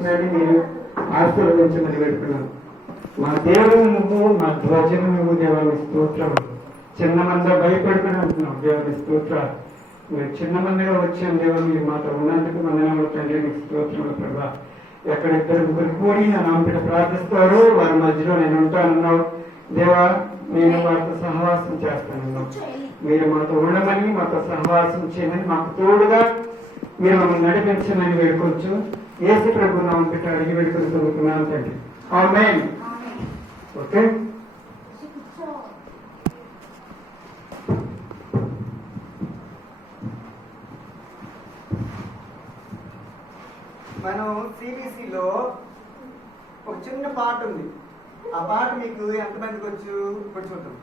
ప్రయత్నాన్ని మీరు ఆశీర్వదించమని పెడుతున్నాను. మా దేవుడు నువ్వు, మా ధ్వజము నువ్వు, దేవుని స్తోత్రం. చిన్న మంద భయపడుకుని అంటున్నాం, దేవుని స్తోత్రాలు. మీరు చిన్న మందిగా వచ్చాం దేవుడు, మీరు మాతో ఉన్నందుకు వందనాలు తండ్రి, నీకు స్తోత్రములు ప్రభా. ఎక్కడ ఇద్దరు ముగ్గురు కూడి నా నామమున ప్రార్థిస్తారో వారి మధ్యలో నేను ఉంటానన్నావు దేవా. నేను వారితో సహవాసం చేస్తానన్నావు. మీరు మాతో ఉండమని, మాతో సహవాసం చేయమని, మాకు తోడుగా మీరు మమ్మల్ని నడిపించమని వేడుకోవచ్చు. యేసు ప్రభు నామం పెట్టి అడిగి వేడుకొని పొందుకున్నాను తండ్రి. ఆమేన్. ఓకే, మనం సిబిసిలో ఒక చిన్న పాట ఉంది. ఆ పాట మీకు ఎంతమందికి వచ్చు? ఇప్పుడు చూద్దాం.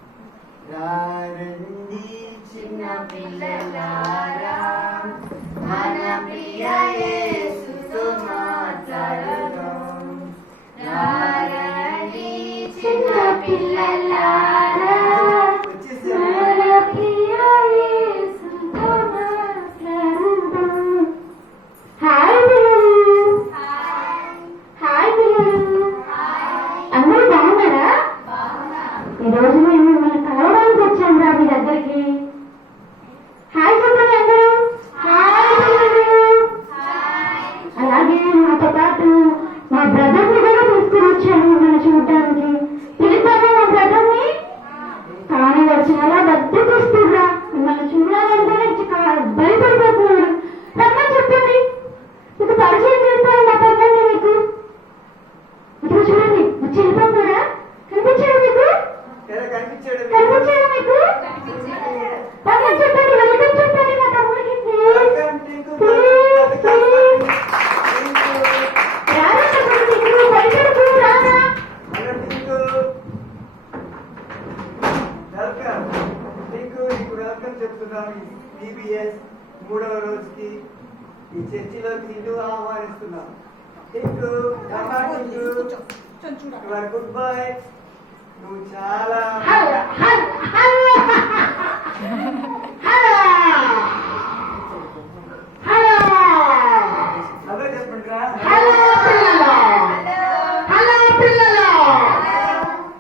రండి చిన్న పిల్లలారా, మన ప్రియ యేసుతో మాట్లాడదాం. రండి చిన్న పిల్లలారా, మన ప్రియ యేసుతో మాట్లాడదాం. హాయ్ అందరూ బాగున్నారా? ఈ రోజు నేను మిమ్మల్ని కలవడానికి వచ్చాను రా మీ దగ్గరికి. హాయ్ చెప్పండి అందరూ. అలాగే నాతో పాటు మా బ్రదర్ని కూడా తీసుకుని వచ్చాను మిమ్మల్ని చూడడానికి. పిలిపాను మా బ్రదర్ని, కానీ వాడు చాలా బద్దకొస్తున్నా. మిమ్మల్ని చూడాలంటే భయపడిపోతున్నాడు. రమ్మని చెప్పండి, మీకు పరిచయం చేస్తాను మా బ్రదర్ని. మీకు ఇక్కడ చూడండి, వచ్చి వెళ్ళిపోతున్నారా? కనిపించాడు మీకు? కనిపించాడు మీకు? రమ్మని చెప్పండి, వెల్కమ్ చెప్పండి మా తమ్ముడికి. మూడవ రోజుకి ఈ చర్చిలోకి నిన్ను ఆహ్వానిస్తున్నాం. Good bye. నువ్వు చాలా అదే చెప్పండి రా.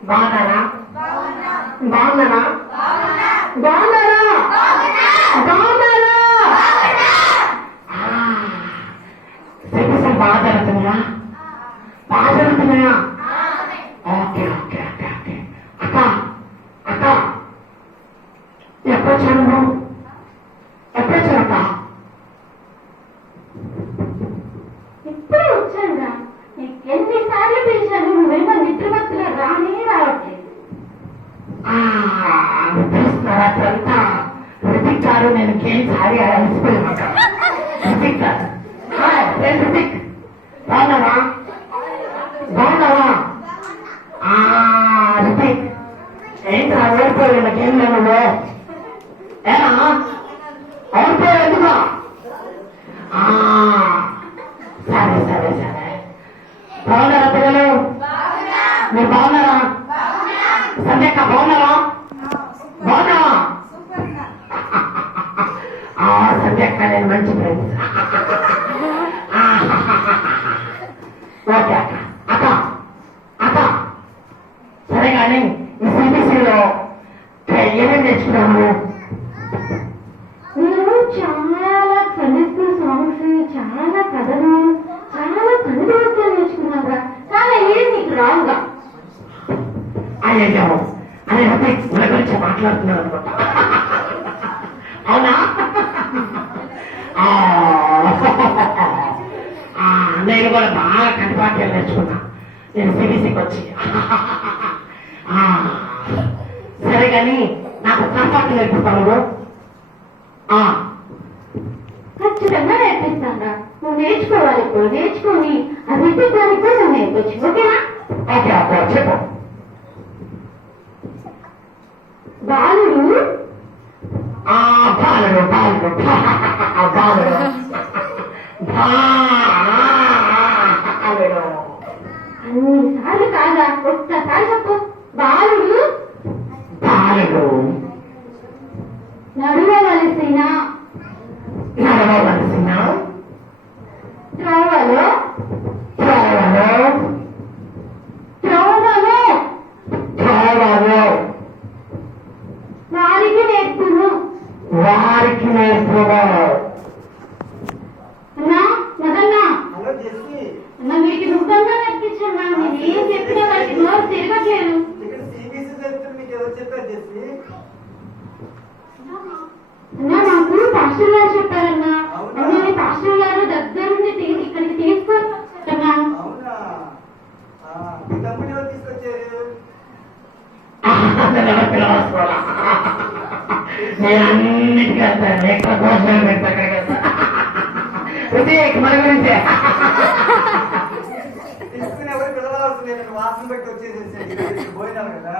బాగున్నారా? బాగున్నారా? బాగున్నారా? బాగున్నారా? బాగా జరుగుతున్నాయా? బాగా జరుగుతున్నాయా? Okay okay okay okay. అక్క అక్క ఎప్పుడొచ్చాను నువ్వు? ఎప్పుడొచ్చాను అక్క? ఇప్పుడే వచ్చానురా. ఎన్నిసార్లు పిలిచాను, నువ్వేమో నిద్రమత్తుగా రానే రావట్లేదు. పిలుస్తున్నారా? అంతా రితిక్ గారు, నేను కేం సారి అలసిపోయాను అక్క. రితిక్ గారు, రితిక్ బాగున్నావా? బాగున్నావా? రితిక్ ఏంటి ఓడిపోయాడు? నాకేం లేవు. ఏనా ఓడిపోయాడు ఎందుకు? సరే సరే సరే. బాగున్నారా పిల్లలు? మీరు బాగున్నారా? సంధ్యక్క బాగున్నారా? బాగున్నావా? సంధ్యక్క నేను మంచి ఫ్రెండ్స్. ఓకే అక్క. అక్క అక్క సరే కానీ ఈ సిబిసిలో ఏమేమి నేర్చుకున్నాము? నేను చాలా కనెక్టివ్ సాంగ్స్, చాలా కథలు, చాలా కనుదోత్యాలు నేర్చుకున్నారా. కానీ ఏం నీకు రావుగా? అయ్యో అదే మన గురించి మాట్లాడుతున్నాను అనుకుంటా. అవునా? నేను కూడా బాగా కనిపాట్యాలు నేర్చుకున్నా నేను సిబిసికి వచ్చి. సరే కానీ నాకు కంఫర్ట్ నేర్పిస్తాను. ఖచ్చితంగా నేర్పిస్తాను. నువ్వు నేర్చుకోవాలి. ఇప్పుడు నేర్చుకొని అది ఇప్పటిదానికి కూడా నువ్వు నేర్పచ్చు. ఓకేనా? ఓకే అబ్బా చెప్పు. బాలుడు బాలుడు బాలుడు బాలుడు అన్నిసార్లు కాదా, ఒక్కసారి చెప్పు. బాలుడు బాలుడు నడవవలసిన నడవవలసిన త్రోవలో ఎవరు పిలవసుకోవాలా నేను అన్నిటికీ వెళ్తాను ఎక్కడ భోజనం పెడతా అక్కడికి వెళ్తా మన గురించే తీసుకుని ఎవరు పిలవాల్సింది నేను వాసన పెట్టి వచ్చేసేసాడు పోయినాం కదా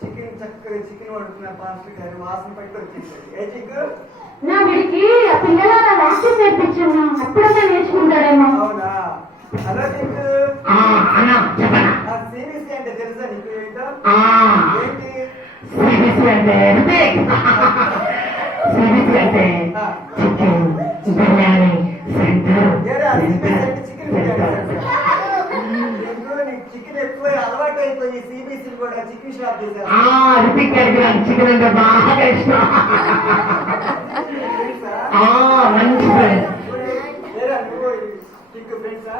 చికెన్ చక్కగా చికెన్ వండుతున్నారు పాస్టర్ గారు వాసన పెట్టి వచ్చేసాడు ఏ చిక్కు నా వీడికి ఆ పిల్లల వాక్యం నేర్పించాను అప్పుడన్నా నేర్చుకుంటాడేమో. అవునా హలో చిక్కు అన్నా చెప్పనా సిబిసి అంటే తెలుసా నీకు ఏంటో ఏంటి సిబిసి అంటే సిబిసి అంటే చికెన్ బిర్యానీ సెంటర్ ఏడా సిబిసి అంటే చికెన్ బిర్యానీ నీకు చికెన్ ఎక్కువ అలవాటు అయిపోయి సిబిసి కూడా చికెన్ షాప్ చేశారు రితిక్ గారికి చికెన్ అంటే బాగా ఇష్టం మంచి ఫ్రెండ్ ఏరా నువ్వు చిక్కు ఫ్రెండ్సా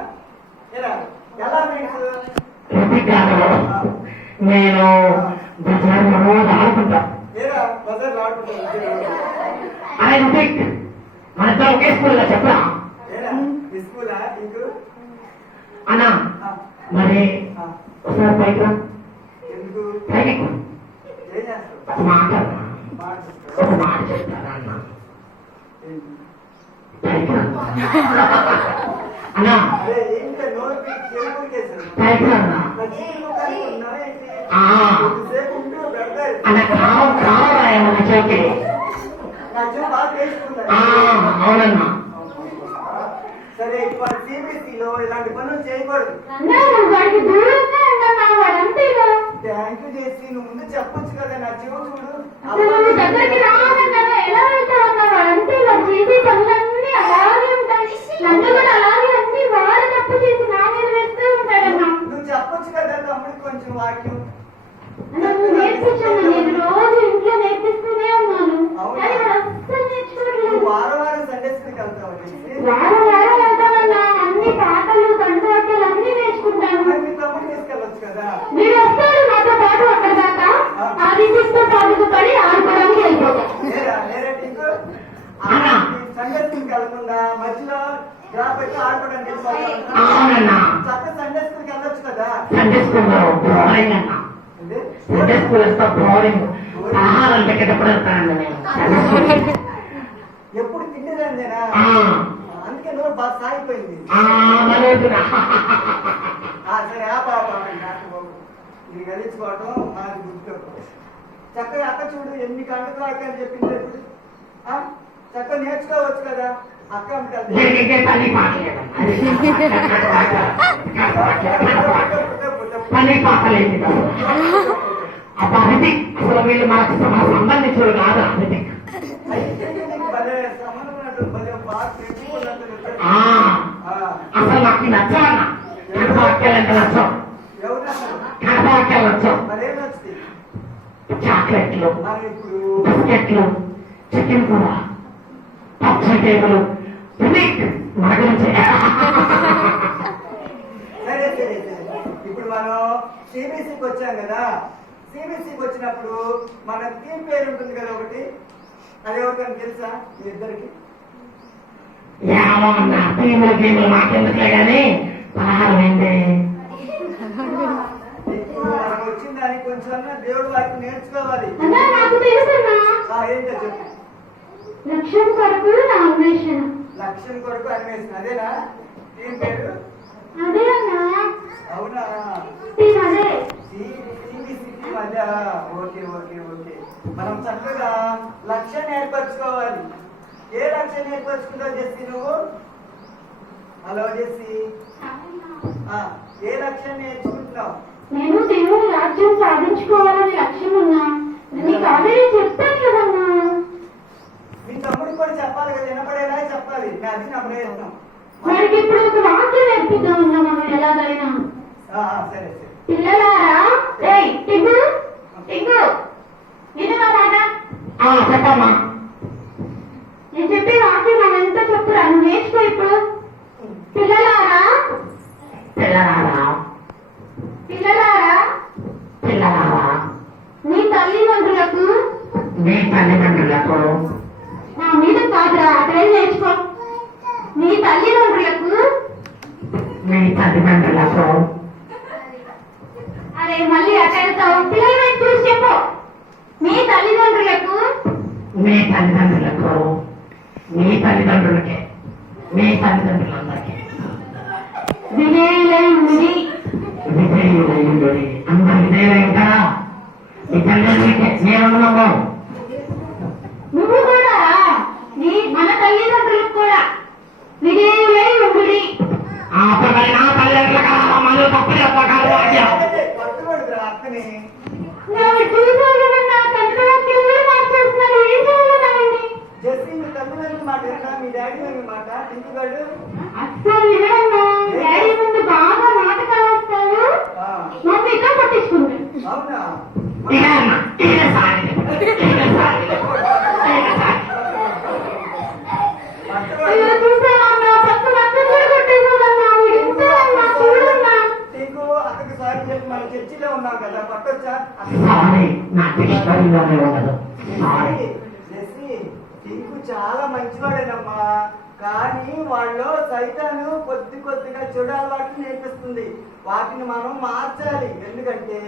ఏరా ఎలా ఫ్రెండ్స్ రితిక్ గారు నేను బజార్లో రోజు ఆడుకుంటా ఏరా బజార్ ఆడుకుంటావు అరే రితిక్ మన ఇద్దరు ఒకే స్కూల్లో చెప్పరా ఏరా మీ స్కూలా నీకు అన్నా మరి ఒకసారి పైకి రా ఎందుకు పైకి ఏం చేస్తావు ఒక మాట మాట ఒక మాట చెప్తారా అన్న ఏంటి? పైకి రా అన్నా అరే ఏంటో నోరు చెరుకు కేసారు పైకి రా అన్నా కొద్దిసేపు ఉంటూ పెడతారు అన్న కావరా ఏమన్నా చోకి నా చెవు బాగా వేసుకుంటారు అవునన్నా సరే ఇప్పుడు సిబిసిలో ఇలాంటి పనులు చేయకూడదు అన్నా నువ్వు వాడికి దూరంగా ఉన్నా వాడంతేగా. థ్యాంక్ యూ చేసి నువ్వు ముందు చెప్పొచ్చు కదా నా చెవు చూడు అసలు నువ్వు దగ్గరికి రావాలన్నా ఎలా వెళ్తావన్నా వాడంతేగా. చేసే పనులన్నీ అలాగే ఉంటాయి. నన్ను కూడా అలాగే అన్ని వాడు తప్పు చేసి నా మీద వేస్తూ ఉంటాడన్నా. నువ్వు చెప్పొచ్చు కదా తమ్ముడికి కొంచెం వాక్యం నువ్వు నేర్పించాను నేను రోజు ఇంట్లో నేర్పిస్తూనే ఉన్నాను కానీ వాడు అస్సలు నేర్చుకోవట్లేదు. నువ్వు వారం వారం సండే స్కూల్కి వెళ్తావు వారం వారం వెళ్తానన్నా అన్ని పాటలు కంటవాక్యాలు అన్ని నేర్చుకుంటాను. మరి మీ తమ్ముడు తీసుకెళ్ళొచ్చు కదా మీరు వస్తాడు నాతో పాటు అక్కడ దాకా ఆ రిజిస్టర్ పాటకు పడి ఆడుకోవడానికి వెళ్ళిపోతాం. లేరా లేరా టీకు సండే స్కూల్కి వెళ్ళకుండా మధ్యలో డ్రాప్ పెట్టి ఆడుకోవడానికి వెళ్ళిపోతావు అవునన్నా చక్కగా సండే స్కూల్కి వెళ్ళొచ్చు కదా సండే స్కూల్లో బోరింగ్ అన్నా అంటే సండే స్కూల్ వస్తా బోరింగ్ ఆహారం పెట్టేటప్పుడు వెళ్తానండి నేను సండే స్కూల్ ఎప్పుడు తిండిదందేనా అందుకే నువ్వు బాగా సాగిపోయింది మరేదిరా సరే ఆ పాప ఇది గెలిచుకోవటం మాది గుర్తుపెట్టుకో చక్కగా అక్క చూడు ఎన్ని కంటకు వాక్యాలు చెప్పింది ఇప్పుడు చక్కగా నేర్చుకోవచ్చు కదా అక్క దీనికి తల్లి పాటలేదు తల్లి పాటలేదు అబ్బా రితిక్ అసలు వీళ్ళు మనకు సంబంధించిన కాదు రితిక్ భలే సంబంధం ఉన్నట్టు భలే బాగా పెట్టుకున్నట్టు అసలు నాకు నచ్చాలన్నా కడపవాక్యాలంటే నచ్చం ఎవరు కడపవాక్యాలు నచ్చం మరేం నచ్చుతుంది చాక్లెట్లు మరి ఇప్పుడు బిస్కెట్లు చికెన్ కూర పచ్చి టేబుల్ రితిక్ మన గురించి సరే సరే సరే ఇప్పుడు మనం సిబిసికి వచ్చాం కదా సిబిసికి వచ్చినప్పుడు మన టీం పేరు ఉంటుంది కదా ఒకటి అది ఎవరికైనా తెలుసా మీ ఇద్దరికి ఏమన్నా టీములు గేములు మాకెందుకులే కానీ పలహారం ఏంటి ఇప్పుడు మనం వచ్చిన దానికి కొంచెం దేవుడు వారికి నేర్చుకోవాలి అన్నా నాకు తెలుసన్నా ఏంటో చెప్పు లక్ష్యం కొరకు నా అన్వేషణ. లక్ష్యం కొరకు అన్వేషణ అదేనా టీం పేరు అదే అన్నా అవునా అదే సిబిసికి మధ్య ఓకే ఓకే ఓకే మనం చక్కగా లక్ష్యాన్ని ఏర్పరచుకోవాలి ఏ లక్ష్యాన్ని ఏర్పరచుకుంటావు చేసి నువ్వు హలో చేసి ఏ లక్ష్యాన్ని నేర్చుకుంటున్నావు నేను దేవుని రాజ్యం సాధించుకోవాలని లక్ష్యం ఉన్నా నీకు ఆల్రెడీ చెప్తాను కదన్నా. మీ తమ్ముడికి కూడా చెప్పాలి కదా వినపడేలా చెప్పాలి అది నా ప్రయత్నం వాడికి ఇప్పుడు ఒక వాక్యం నేర్పిద్దాం ఉన్నా మనం ఎలాగైనా. సరే సరే పిల్లలారా ఏయ్ టింగు టింగు విను నా మాట. చెప్పమ్మా నేను చెప్పే వాక్యం మనం ఎంత చెప్పురా నువ్వు నేర్చుకో ఇప్పుడు. పిల్లలారా పిల్లలారా పిల్లలారా పిల్లలారా మీ తల్లిదండ్రులకు మీ తల్లిదండ్రులకు నా మీద కాదురా అక్కడే నేర్చుకో. మీ తల్లిదండ్రులకు మీ తల్లిదండ్రులకు అరే మళ్ళీ అక్కడ పిల్లలు చూసి చెప్పు. మీ తల్లిదండ్రులకు, మీ తల్లిదండ్రులకి, మీ తల్లిదండ్రులందరికీ విజయులైంది. విజయులైంది. అందరు విజయులై ఉంటారా? మీ తల్లిదండ్రులకి నేనున్నాము. నువ్వు కూడా మన తల్లిదండ్రులకు కూడా విజయులై ఉండి. నా తల్లిదండ్రులకు మళ్ళీ తప్పు చెప్పకాలి. పట్టుబడుతురా అక్కని. జెస్సీ మీ తల్లిదండ్రుల మాట ఏంటా? మీ డాడీ మీ మాట టింకుగాడు అస్సలు వినడమ్మా. డాడీ ముందు బాగా నాటకాలు వస్తాడు, మమ్మీతో పట్టించుకుంటాడు. అవునా? అయ్యో చూసావన్నా, పక్క పక్కన కూడా కొట్టేసాడన్నా. ఇంతే అన్నా, చూడన్నా. టింకు అక్కడికి సారీ చెప్పి మనం చర్చిలో ఉన్నాం కదా, పట్టొచ్చా? జెస్సీ టింకు చాలా మంచివాడేనమ్మా, కానీ వాళ్ళు సైతాను కొద్దిగా చెడు అలవాట్లు నేర్పిస్తుంది. వాటిని మనం మార్చాలి. ఎందుకంటే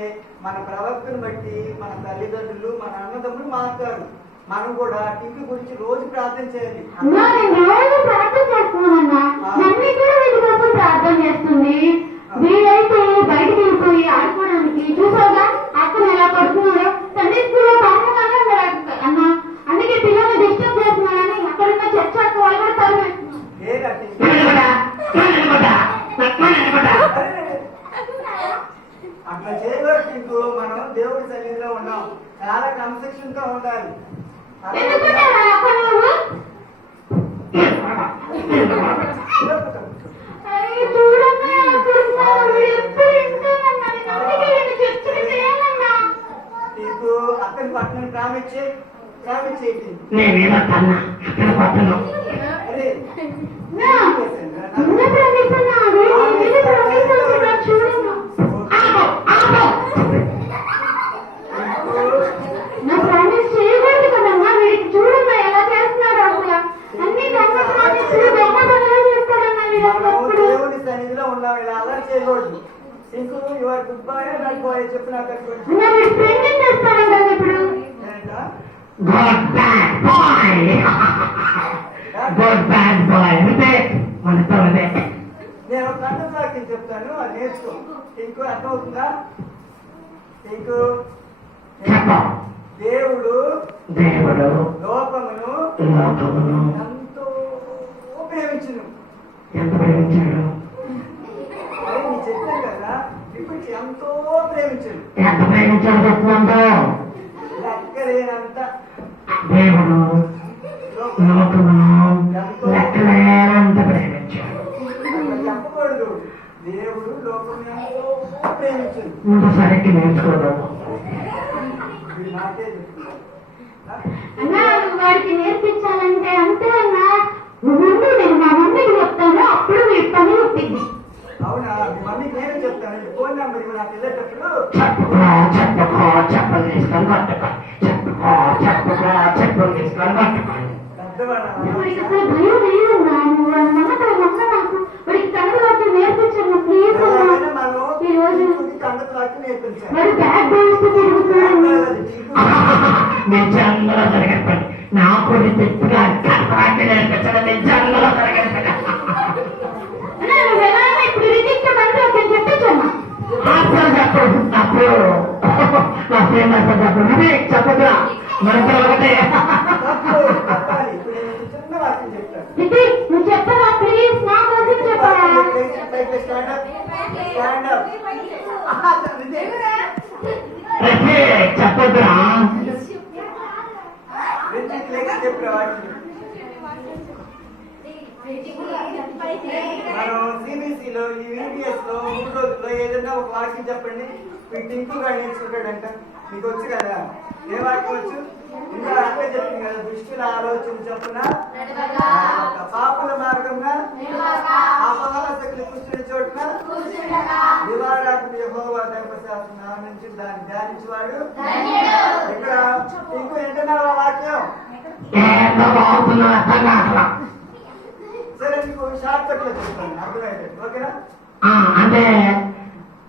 మన ప్రవర్తన బట్టి మన తల్లిదండ్రులు, మన అన్నదమ్ములు మారుతారు. మనం కూడా టింకు గురించి రోజు ప్రార్థన చేయాలి. అన్నా, నేను రోజు ప్రార్థన చేస్తున్నానన్నా. మమ్మీ కూడా వీటి కోసం ప్రార్థన చేస్తుంది. వీడైతే బయటకు వెళ్ళిపోయి ఆడుకోవడానికి చూసావుగా అక్కడ ఎలా పడుతున్నాడో. సండే స్కూల్లో పాపంగానే ఉన్నాడు అన్న. అందుకే పిల్లల్ని డిస్టర్బ్ చేస్తున్నాడని అక్కడున్న చర్చ వాళ్ళు కూడా తరవేస్తున్నారు. ఏరా టింకు? అట్లా చేయకూడదు టింకు. మనం దేవుడి సన్నిధిలో ఉన్నాం, చాలా క్రమశిక్షణతో ఉండాలి. ఎందుకుంటారా అక్కడ నువ్వు? అయ్యో చూడన్నా, అక్కడున్నాడు. వీడు ఎప్పుడు ఇంటేనన్నా. నేను అందుకే వీడిని చర్చకి చేయనన్నా. నీకు అక్కడి పట్టణం ప్రామిస్ చేయి. నేనేదో కన్నా అక్కడ పట్టను. అరే నా చిన్న ప్రవేశన్నా, వీడి ప్రవేశం చూడన్నా. నా ప్రామిస్ చేయకూడదు కదమ్మా. వీడికి చూడన్నా ఎలా చేస్తున్నాడు అసలు. అన్ని దొంగ ప్రామిస్లు, దొంగ పనులు చేస్తాడన్నా వీడు అప్పుడు. దేవుడి సన్నిధిలో ఉన్నావు, ఇలా అలర్ట్ చేయకూడదు. నీకు your good bye bad boy చెప్పు నాకు. అన్నా వీడు ఫ్రెండ్ చేస్తాడంట ఇప్పుడు. Good bad boy, good bad boy అంటే మనతో అదే. నేను కంటసాకి చెప్తాను, అది నేర్చుకో. నీకు అర్థమవుతుందా? నీకు చెప్పు. దేవుడు దేవుడు లోకమును ఎంతో ప్రేమించును. ఎంత ప్రేమించాడు? అదే నీ చెప్పాను కదా, ఇప్పుడు ఎంతో ప్రేమించును. ఎంత ప్రేమించాడు చెప్తున్నాంతో. లెక్కలేనంత దేవుడు లోకమును లెక్కలేనంత ప్రేమించాడు. అట్లా చెప్పకూడదు. దేవుడు లోకమును ఎంతో ప్రేమించును. ముందు సరిగ్గా నేర్చుకోదాము. ఇది నాకే చెప్తున్నా. అన్నా నువ్వు వాడికి నేర్పించాలంటే అంతే అన్నా. నువ్వు నేను మా మమ్మీకి చెప్తాను, అప్పుడు మీ పని ఒప్పింది. అవునా? మీ మమ్మీకి నేనే చెప్తాను. ఫోన్ నెంబర్ ఇవ్వ నాకు వెళ్ళేటప్పుడు. చెప్పులు తీసుకొని పట్టుకో. చెప్పులు తీసుకొని పట్టుకో. పెద్దవాడా? వాడికి అసలు భయం లేదన్నా. నువ్వు నమ్మకం నమ్మ నాకు. వాడికి కన్నడ వాక్యం నేర్పించమ్మా ప్లీజ్ అన్నా. ఈ రోజు కండకు నేర్పించాను. వాడు బ్యాడ్ బాయ్స్ తో తిరుగుతున్నాడు. నిజంగా జరగకపోయింది. నాకు తిప్పుగా నేర్పించడం నిజంగా జరగకపోయింది. అన్నా నువ్వు ఎలా ఇప్పుడు రిజిక్ బండి ఒకటి చెప్పించమ్మా. అప్పుడు నా ఫేమస్ అప్పుడు చెప్పదురా మనతో ఒకటే. చెప్పాలి. ఇప్పుడు నేను చిన్న వాక్యం చెప్తాను. రితిక్ నువ్వు చెప్పవా ప్లీజ్, నా కోసం చెప్పరా. చెప్పదురా. మనం సిబిసిలో ఈ VBS లో 3 రోజుల్లో ఏదైనా ఒక వాక్యం చెప్పండి. మీకు టింకుగా నేర్చుకుంటాడంట. మీకు వచ్చు కదా, ఏ వాక్యం వచ్చు? ఇంకా అక్క చెప్పింది కదా, దుష్టుల ఆలోచన చెప్పున పాపుల మార్గంగా అపహాసకులు కూర్చుని చోటున దివారాత్రి యెహోవా ధర్మశాస్త్రం నుంచి దాన్ని ధ్యానించేవాడు. ఇక్కడ టింకు ఏంటన్నా వాక్యం? సరే మీకు షార్ట్ కట్ లో చెప్తాను, అర్థమైతే ఓకేనా? అంటే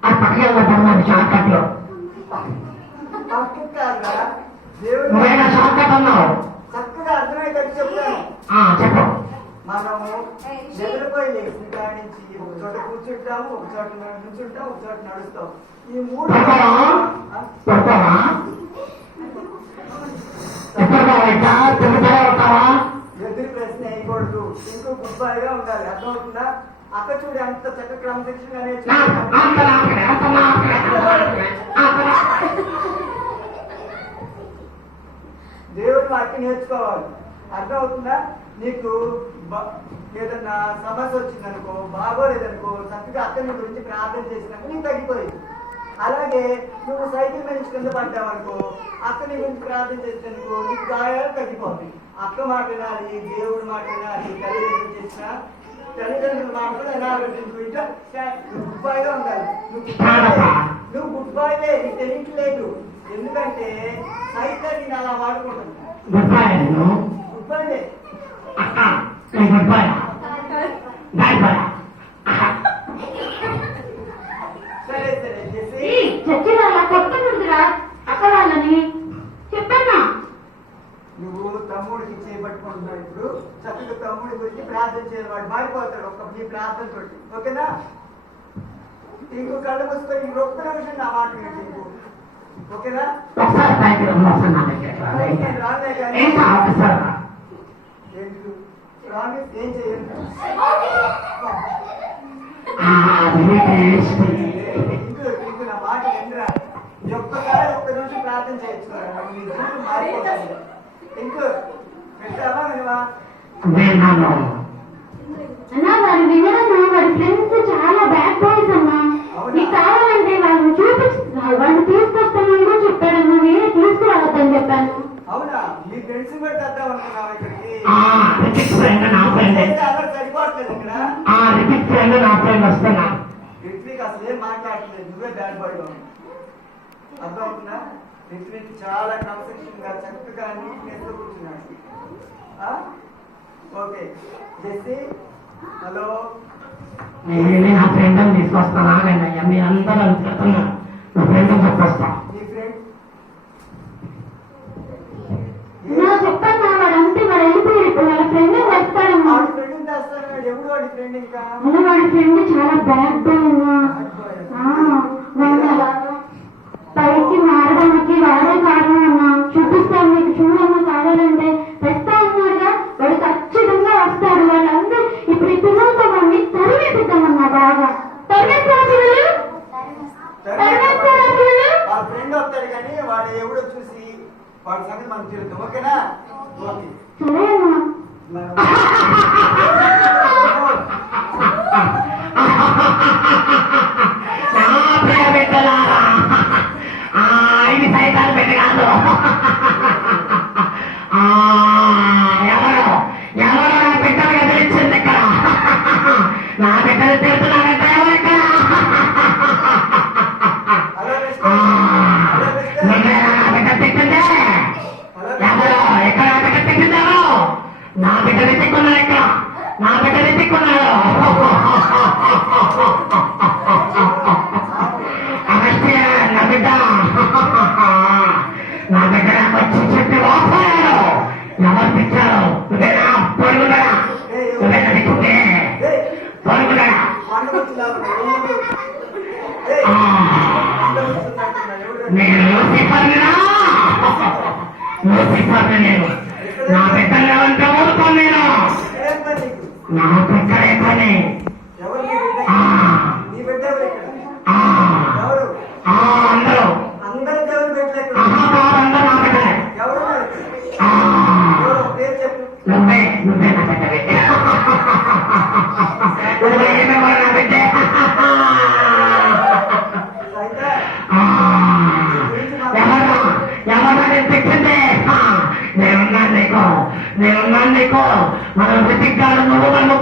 ఆ పక్కన పడుతున్నాను షార్ట్ కట్ లో. పక్కకు కాదురా, దేవుడు నువ్వేనా షార్ట్ కట్ అన్నావు? కలిసి చెప్తాను. చెప్పు. మనము నిద్రపోయి లేచిన కాడి నుంచి ఒక చోట కూర్చుంటాము, ఒక చోట నుంచుంటాం, ఒక చోట నడుస్తాం. ఈ మూడు ఎదురు ప్రశ్న వేయకూడదు. ఇంకో గుడ్ బాయ్ గా ఉండాలి. అర్థమవుతుందా? అక్క చూడు ఎంత చక్క క్రమశిక్షణ దేవుడు వాటిని నేర్చుకోవాలి. అర్థమవుతుందా? నీకు ఏదన్నా సమస్య వచ్చిందనుకో, బాగోలేదనుకో, చక్కగా అక్కడి గురించి ప్రార్థన చేసినప్పుడు నీకు తగ్గిపోయింది. అలాగే నువ్వు సైకిల్ మీద కింద పడ్డావనుకో, అక్కడి గురించి ప్రార్థన చేసినందుకు నీకు గాయాలు తగ్గిపోతాయి. అక్క మాట వినాలి, దేవుడి మాట వినాలి. తల్లిదండ్రులు చేసిన తల్లిదండ్రుల మాట కూడా వినాలి. నువ్వు గుడ్ బాయ్ గా ఉండాలి. నువ్వు గుడ్ బాయ్లే, నీకు తెలియట్లేదు. ఎందుకంటే సైకిల్ నేను అలా వాడుకుంటాను. గుడ్ బాయ్లే. సరే సరే చేసి చర్చిలో అలా కొట్టుకుంటురా అక్క వాళ్ళని చెప్పన్నా. నువ్వు తమ్ముడికి చేపట్టుకుంటున్నావు. ఇప్పుడు చక్కగా తమ్ముడి గురించి ప్రార్థన చేయాలి. వాడు మారిపోతాడు ఒక నీ ప్రార్థన తోటి. ఓకేనా? ఇంకో కళ్ళు మూసుకొని ఇంకో ఒక్క నిమిషం నా మాట వింటు. ఓకేనా? రాలే కానీ రాని ఏం చేయండి. ఇంకో నా మాట వినరా. ఒక్కసారి ఒక్క నిమిషం ప్రార్థన చేయొచ్చు. నీ జీవితం మారిపోతుంది. ఇంకో పెట్టావా వినవా? అన్నా వారు వినరన్నా, వారి ఫ్రెండ్స్ చాలా బ్యాడ్ బాయ్స్ అన్నా. నీకు కావాలంటే వాళ్ళని వాళ్ళని తీసుకొస్తానని కూడా చెప్పాడన్నా. నేనే తీసుకురావద్దని చెప్పాను. అవునా? మీ ఫ్రెండ్స్ కూడా తెద్దాం అనుకున్నావు ఇక్కడికి? సరిపోవట్లేదు ఇక్కడ. రిత్విక్ అసలు ఏం మాట్లాడలేదు. నువ్వే బ్యాడ్ బాయ్ గా ఉన్నావు. అర్థమవుతుందా? రిత్విక్ చాలా క్రమశిక్షణగా చక్కగా నీట్నెస్ తో కూర్చున్నాడు. Okay Jessie, hello. నా ఫ్రెండ్ తీసుకొస్తానా? మీ అందరూ అనుకుంటున్నా నా ఫ్రెండ్ తీసుకొస్తా. నీ ఫ్రెండ్ చెప్పన్నా. వాడంటే వాడు వెళ్ళిపోయాడు. ఇప్పుడు వాళ్ళ ఫ్రెండ్ వస్తాడమ్మా. వాడి ఫ్రెండ్ చేస్తాను. ఎవడు వాడి ఫ్రెండ్? ఇంకా వాడి ఫ్రెండ్ చాలా బ్యాడ్ బాయ్ అన్నా. పైకి మారడానికి వాడే కారణం అన్నా. చూపిస్తాను మీకు, చూడమ్మా. కావాలంటే తెస్తా ఉన్నాడుగా. వాడు ఖచ్చితంగా వస్తాడు. వాళ్ళందరూ ఇప్పుడు ఈ పిల్లలతో వాడిని తరిమేపిద్దామన్నా. బాగా తరిమేస్తారా పిల్లలు? తరిమేస్తారా పిల్లలు? వాళ్ళ ఫ్రెండ్ వస్తాడు కానీ వాడు ఎవడో చూసి వాడి సంగతి మనకు తెలుద్దాం. ఓకేనా? ఓకే సరే అన్నా. ఇది సైతాన్ బిడ్డ కాదు. ఎవరు నా బిడ్డలు ఎదిరించింది ఇక్కడ? నా బిడ్డలు తిరుగుతున్నారంటే ఎవరు ఇక్కడ? నువ్వేనా నా బిడ్డ తిట్టిందే? ఎవరు ఎక్కడ నా బిడ్డ తిట్టిందారు? నా బిడ్డని తిక్కున్నారు ఇక్కడ. నా బిడ్డని తిక్కున్నారు. నా బిడ్డ నా దగ్గర వచ్చి చెప్పి వాపోయారు. ఎవరు తిట్టారు? నువ్వేనా? పొరుగుడా? నువ్వేనా తిట్టుంటే? పొరుగుడా? నేను లూసిఫర్నినా? లూసిఫర్ని నేను. నా బిడ్డలు ఎవరంటే ఊరుకోను నేను. నా బిడ్డలే పని. అందరూ అందరూ దేవుడు పెట్టలేదు. అందరూ నా బిడ్డలే. ఎవరు పేరు చెప్పు. నువ్వే నా బిడ్డలే. నువ్వేమో నా బిడ్డే. అయితే ఎవరు తిట్టిందే? నేనున్నాను నీకు. మనం వెతికాడు నువ్వు నన్ను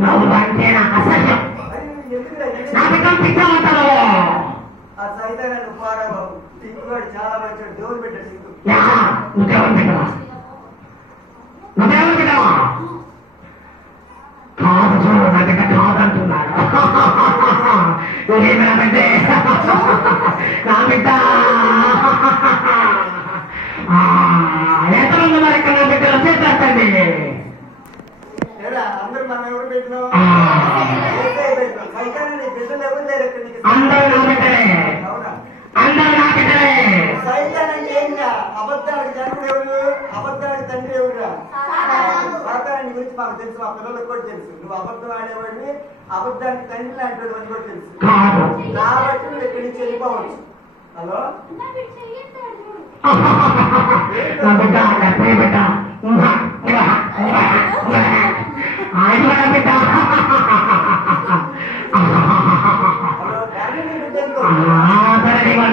నువ్వు అంటే నాకు అసహ్యం. నా బిడ్డలు తిట్టమంటావు. ఆ సైతాన్ని పాడా బాబు. టింకుగాడు చాలా మంచి దేవుడు పెట్టాడు. టింకు నువ్వెవరు బిడ్డవా? నువ్వెవరు బిడ్డవా? కాదు చూడు నా బిడ్డ కాదంటున్నాడు. ఏమిటంటే నా బిడ్డ ఎంతమంది మరి ఇక్కడ నా బిడ్డలు చేసేస్తండి. అందరూ మనం ఎవరు పెట్టినాం? సైతాన్ని బిడ్డలు ఎవరు లేరు ఇక్కడ నీకు. అందరూ నా బిడ్డలే, అవునా? అందరూ నా బిడ్డలే. సైతాన్ అంటే ఏంటా? అబద్ధానికి జన్ముడు ఎవరు? అబద్ధానికి తండ్రి ఎవరురా? సాతాన్ని గురించి మాకు తెలుసు, మా పిల్లలకు కూడా తెలుసు. నువ్వు అబద్ధం ఆడేవాడివి, అబద్ధానికి తండ్రి లాంటి అని కూడా తెలుసు. కాబట్టి నువ్వు ఇక్కడి నుంచి వెళ్ళిపోవచ్చు. హలో నా బిడ్డ ప్రియ బిడ్డ ఆయన నా బిడ్డ హలో డాడీ నీ బిడ్డ ఎందుకు?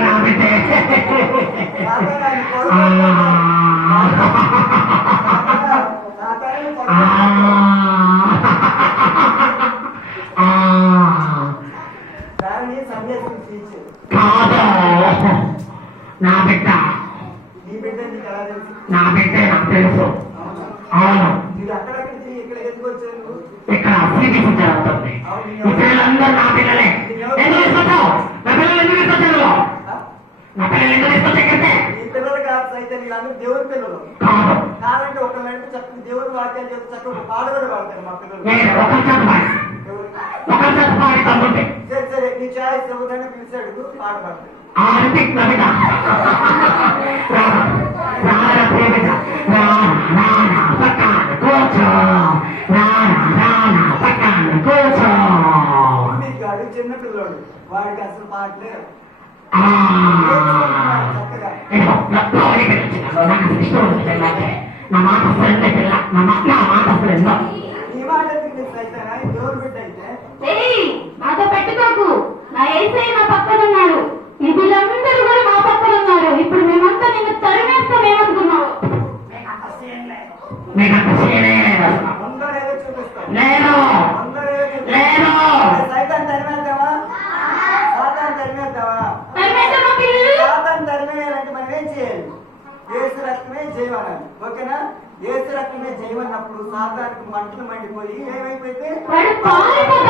నా బిడ్డే సాతాన్ని దాన్ని సందేశం తీర్చేది. కాదు నా బిడ్డ, నీ బిడ్డ నీకు ఎలా తెలుసు? నా బిడ్డే నాకు తెలుసు. అవునా? అవును, మీరు అక్కడక్కడ తిరిగి ఇక్కడ ఎందుకు వచ్చారు నువ్వు? ఇక్కడ శ్రీకృష్ణ జరుగుతుంది. ఈ పిల్లలందరూ నా పిల్లలే. ఎందుకు తీసుకొచ్చావు? నా పిల్లలు ఎందుకు తీసుకొచ్చారు? నా పిల్లలు ఎందుకు తీసుకొచ్చాకంటే ఈ పిల్లలు కాదు సైతం వీళ్ళందరూ దేవుడి పిల్లలు. కాదు, కాదంటే ఒకళ్ళంటే చక్కగా దేవుడి వాక్యాలు చెప్తే చక్కగా ఒక పాట కూడా పాడతారు మా పిల్లలు. నేను ఒకరి చేత పాడి ఎవరు? ఒకరి చేత పాడి తమ్ముంటే సరే సరే నీ ఛాయిస్ ఎవరిని పిలిచాడు పాట పాడతాడు. ఆంటీ నా బిడ్డ రారా ప్రియ బిడ్డ రానా పక్కన కూర్చో, రానా పక్కన కూర్చో. మీకు అడుగు చిన్న పిల్లోడు, వాడికి అసలు పాటలే చక్కగా. నా మాట ఫ్రెండ్ పిల్ల, నా మాట ఫ్రెండ్. ఈ మాట ఎందుకు నీకు అయితేనా? దేవుడి బిడ్డ అయితే ఏయ్, నాతో పెట్టుకోకు. నా యేసయ్య నా పక్కన ఉన్నాడు. ఈ వీళ్ళందరూ కూడా నా పక్కన ఉన్నారు. ఇప్పుడు మేమంతా నిన్ను తరిమేస్తామేమనుకున్నావు? నీకంత సీనే అందరూ ఏదో చూపిస్తాం. లేదు అందరూ ఏదో చూపిస్తాం. లేదు. సైతాన్ని తరిమేద్దామా? సాతాన్ని తరిమేద్దామా? తరిమేద్దామా పిల్లలు? సాతాన్ని తరిమేయాలంటే మనం ఏం చేయాలి? యేసు రక్తమే జయమనాలి. ఓకేనా? యేసు రక్తమే జయమన్నప్పుడు సాతానికి మంటలు మండిపోయి ఏమైపోయింది? వాడు పారిపోతాడు.